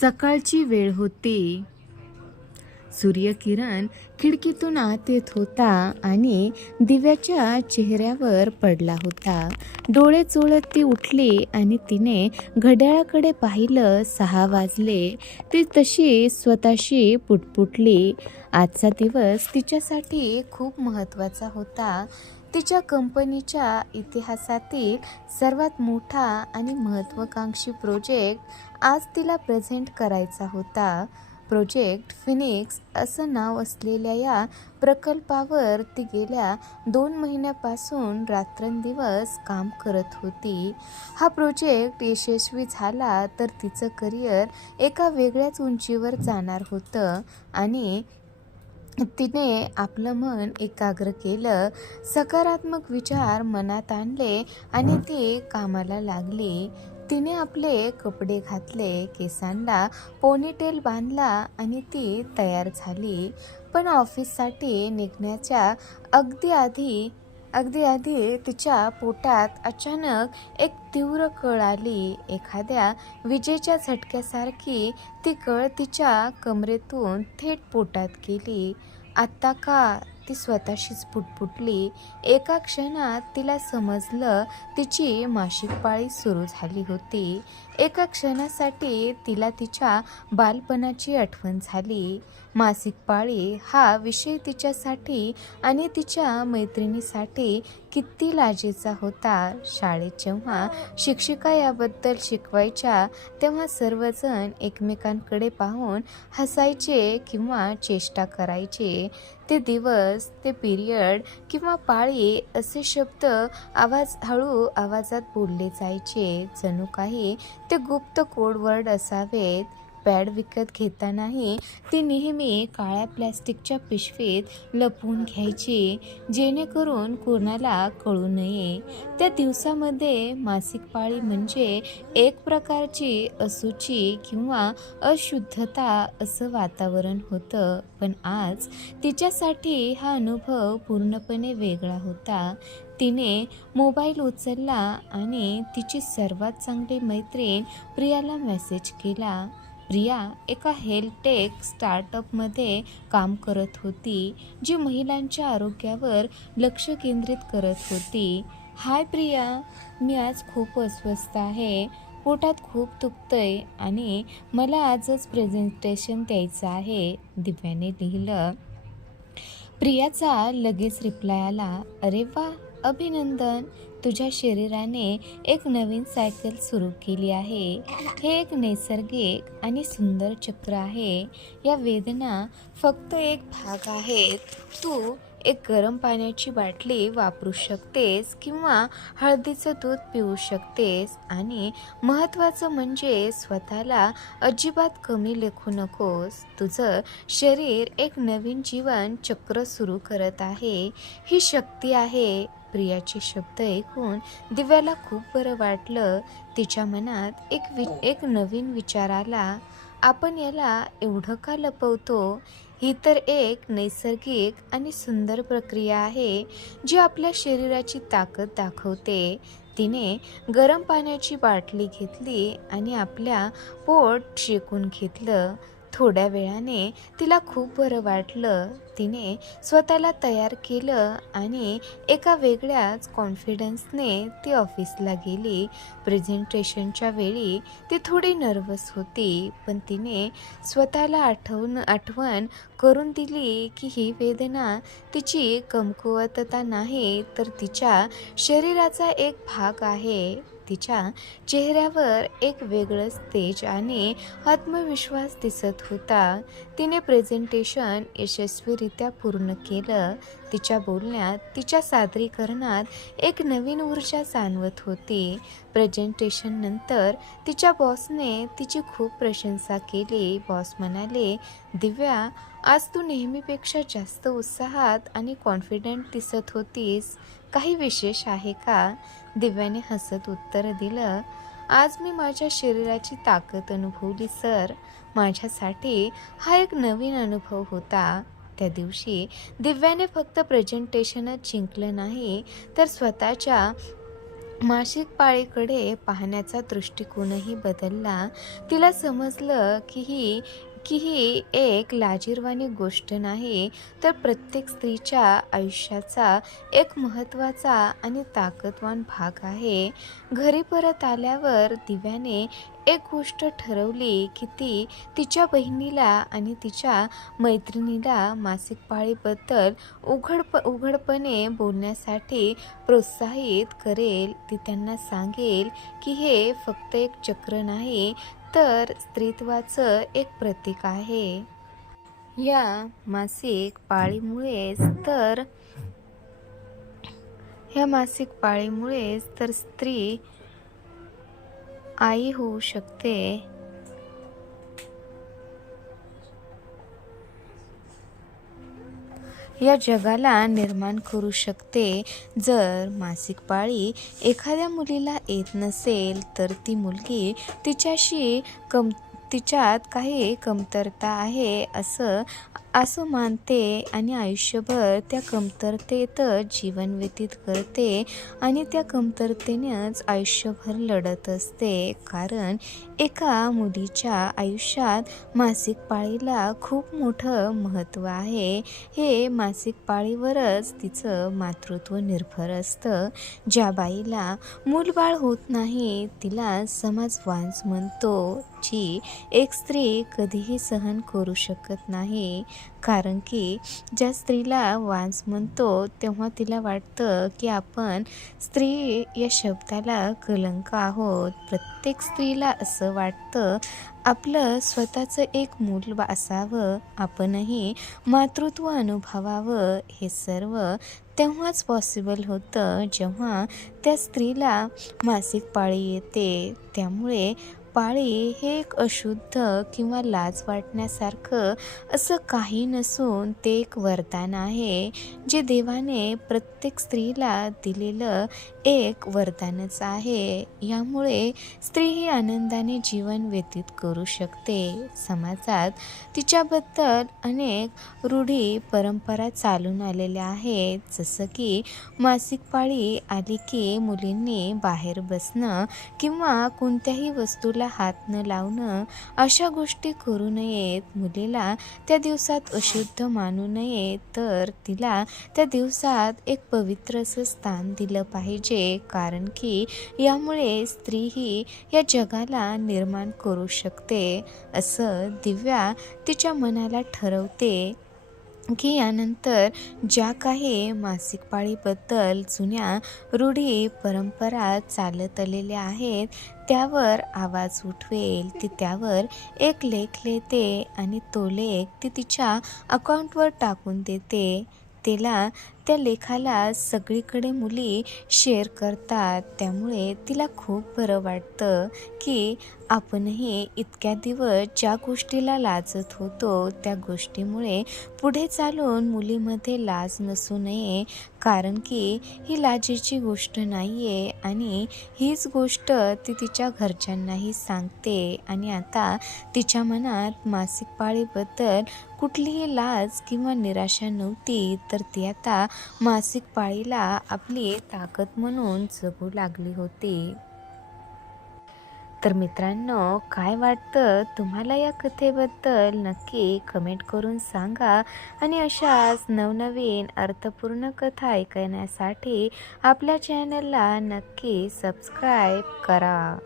सकाळची वेळ होती. सूर्यकिरण खिडकीतून आत येत होता आणि दिव्याच्या चेहऱ्यावर पडला होता. डोळे चोळत ती उठली आणि तिने घड्याळाकडे पाहिलं. सहा वाजले. ती तशी स्वतःशी पुटपुटली. आजचा दिवस तिच्यासाठी खूप महत्त्वाचा होता. तिच्या कंपनीच्या इतिहासातील सर्वात मोठा आणि महत्त्वाकांक्षी प्रोजेक्ट आज तिला प्रेझेंट करायचा होता. प्रोजेक्ट फिनिक्स असं नाव असलेल्या या प्रकल्पावर ती गेल्या दोन महिन्यापासून रात्रंदिवस काम करत होती. हा प्रोजेक्ट यशस्वी झाला तर तिचं करिअर एका वेगळ्याच उंचीवर जाणार होतं आणि तिने आपलं मन एकाग्र केलं सकारात्मक विचार मनात आणले आणि ती कामाला लागली. तिने आपले कपडे घातले केसांना पोनीटेल बांधला आणि ती तयार झाली. पण ऑफिससाठी निघण्याच्या अगदी आधी अगदी आधी तिच्या पोटात अचानक एक तीव्र कळ आली. एखाद्या विजेच्या झटक्यासारखी ती कळ तिच्या कमरेतून थेट पोटात गेली. आत्ता का ती स्वतःशीच पुटपुटली. एका क्षणात तिला समजलं तिची मासिक पाळी सुरू झाली होती. एका क्षणासाठी तिला तिच्या बालपणाची आठवण झाली. मासिक पाळी हा विषय तिच्यासाठी आणि तिच्या मैत्रिणीसाठी किती लाजेचा होता शाळेत जेव्हा शिक्षिका याबद्दल शिकवायच्या तेव्हा सर्वजण एकमेकांकडे पाहून हसायचे किंवा चेष्टा करायचे. ते दिवस ते पिरियड किंवा पाळी असे शब्द आवाज हळू आवाजात बोलले जायचे. जणू काही ते गुप्त कोडवर्ड असावेत. पॅड विकत घेतानाही ती नेहमी काळ्या प्लॅस्टिकच्या पिशवीत लपवून घ्यायची जेणेकरून कोणाला कळू नये. त्या दिवसामध्ये मासिक पाळी म्हणजे एक प्रकारची असूची किंवा अशुद्धता असं वातावरण होतं. पण आज तिच्यासाठी हा अनुभव पूर्णपणे वेगळा होता. तिने मोबाईल उचलला आणि तिची सर्वात चांगली मैत्रीण प्रियाला मेसेज केला. प्रिया एका हेल्थटेक स्टार्टअपमध्ये काम करत होती जी महिलांच्या आरोग्यावर लक्ष केंद्रित करत होती. हाय प्रिया मी आज खूप अस्वस्थ आहे. पोटात खूप दुखतंय आणि मला आजच प्रेझेंटेशन द्यायचं आहे दिव्याने लिहिलं. प्रियाचा लगेच रिप्लाय आला अरे वा अभिनंदन. तुझ्या शरीराने एक नवीन सायकल सुरू केली आहे. हे एक नैसर्गिक आणि सुंदर चक्र आहे. या वेदना फक्त एक भाग आहेत. तू एक गरम पाण्याची बाटली वापरू शकतेस किंवा हळदीचं दूध पिऊ शकतेस. आणि महत्त्वाचं म्हणजे स्वतःला अजिबात कमी लेखू नकोस. तुझं शरीर एक नवीन जीवन चक्र सुरू करत आहे. ही शक्ती आहे. प्रियाचे शब्द ऐकून दिव्याला खूप बरं वाटलं. तिच्या मनात एक वि एक नवीन विचार आला. आपण याला एवढं का लपवतो? ही तर एक नैसर्गिक आणि सुंदर प्रक्रिया आहे जी आपल्या शरीराची ताकद दाखवते. तिने गरम पाण्याची बाटली घेतली आणि आपल्या पोट शेकून घेतलं. थोड्या वेळाने तिला खूप बरं वाटलं. तिने स्वतःला तयार केलं आणि एका वेगळ्याच कॉन्फिडन्सने ती ऑफिसला गेली. प्रेझेंटेशनच्या वेळी ती थोडी नर्वस होती पण तिने स्वतःला आठवण आठवण करून दिली की ही वेदना तिची कमकुवतता नाही तर तिच्या शरीराचा एक भाग आहे. तिच्या चेहऱ्यावर एक वेगळंच तेज आणि आत्मविश्वास दिसत होता. तिने प्रेझेंटेशन यशस्वीरित्या पूर्ण केलं. तिच्या बोलण्यात तिच्या सादरीकरणात एक नवीन ऊर्जा जाणवत होती. प्रेझेंटेशननंतर तिच्या बॉसने तिची खूप प्रशंसा केली. बॉस म्हणाले दिव्या आज तू नेहमीपेक्षा जास्त उत्साहात आणि कॉन्फिडंट दिसत होतीस. काही विशेष आहे का? दिव्याने हसत उत्तर दिलं आज मी माझ्या शरीराची ताकद अनुभवली सर. माझ्यासाठी हा एक नवीन अनुभव होता. त्या दिवशी दिव्याने फक्त प्रेझेंटेशनच जिंकलं नाही तर स्वतःच्या मासिक पाळीकडे पाहण्याचा दृष्टिकोनही बदलला. तिला समजलं की ही की ही एक लाजीरवाणी गोष्ट नाही तर प्रत्येक स्त्रीच्या आयुष्याचा एक महत्त्वाचा आणि ताकदवान भाग आहे. घरी परत आल्यावर दिव्याने एक गोष्ट ठरवली की ती तिच्या बहिणीला आणि तिच्या मैत्रिणीला मासिक पाळीबद्दल उघड उघडपणे बोलण्यासाठी प्रोत्साहित करेल. ती त्यांना सांगेल की हे फक्त एक चक्र नाही तर स्त्रीत्वाचं एक प्रतीक आहे. या मासिक पाळीमुळेच तर या मासिक पाळीमुळेच तर स्त्री आई होऊ शकते. या जगाला निर्माण करू शकते. जर मासिक पाळी एखाद्या मुलीला येत नसेल तर ती मुलगी तिच्याशी कम तिच्यात काही कमतरता आहे असं असं मानते आणि आयुष्यभर त्या कमतरतेतच जीवन व्यतीत करते आणि त्या कमतरतेनेच आयुष्यभर लढत असते. कारण एका मुलीच्या आयुष्यात मासिक पाळीला खूप मोठं महत्त्व आहे. हे मासिक पाळीवरच तिचं मातृत्व निर्भर असतं. ज्या बाईला मूलबाळ होत नाही तिला समाज वांस म्हणतो जी एक स्त्री कधीही सहन करू शकत नाही. कारण की ज्या स्त्रीला वांस म्हणतो तेव्हा तिला वाटतं की आपण स्त्री या शब्दाला कलंक आहोत. प्रत्येक स्त्रीला असं वाटतं आपलं स्वतःचं एक मूल असावं आपणही मातृत्व अनुभवावं हे सर्व तेव्हाच पॉसिबल होतं. जेव्हा त्या स्त्रीला मासिक पाळी येते त्यामुळे पाळी हे एक अशुद्ध किंवा लाज वाटण्यासारखं असं काही नसून ते एक वरदान आहे जे देवाने प्रत्येक स्त्रीला दिलेलं एक वरदानच आहे. यामुळे स्त्री ही आनंदाने जीवन व्यतीत करू शकते. समाजात तिच्याबद्दल अनेक रूढी परंपरा चालून आलेल्या आहेत जसं की मासिक पाळी आली की मुलींनी बाहेर बसणं किंवा कोणत्याही वस्तूला हात न लावणं अशा गोष्टी करू नयेत. मुलीला त्या दिवसात अशुद्ध मानू नये तर तिला त्या दिवसात एक पवित्र असं स्थान दिलं पाहिजे. कारण की यामुळे स्त्री ही या जगाला निर्माण करू शकते. असं दिव्या तिच्या मनाला ठरवते. की यानंतर ज्या काही मासिक पाळीबद्दल जुन्या रूढी परंपरा चालत आलेल्या आहेत त्यावर आवाज उठवेल ती त्यावर एक लेख लिहिते आणि तो लेख ती तिच्या अकाउंटवर टाकून देते. तिला त्या लेखाला सगळीकडे मुली शेअर करतात. त्यामुळे तिला खूप बरं वाटतं की आपणही इतक्या दिवस ज्या गोष्टीला लाजत होतो त्या गोष्टीमुळे पुढे चालून मुलीमध्ये लाज नसू नये. कारण की ही लाजेची गोष्ट नाही आहे आणि हीच गोष्ट ती तिच्या घरच्यांनाही सांगते. आणि आता तिच्या मनात मासिक पाळीबद्दल कुठलीही लाज किंवा निराशा नव्हती तर ती आता मासिक पाळीला आपली ताकद म्हणून जगू लागली होती. तर मित्रांनो काय वाटतं? तुम्हाला या कथेबद्दल नक्की कमेंट करून सांगा आणि अशाच नवनवीन अर्थपूर्ण कथा ऐकण्यासाठी आपल्या चॅनलला नक्की सबस्क्राईब करा.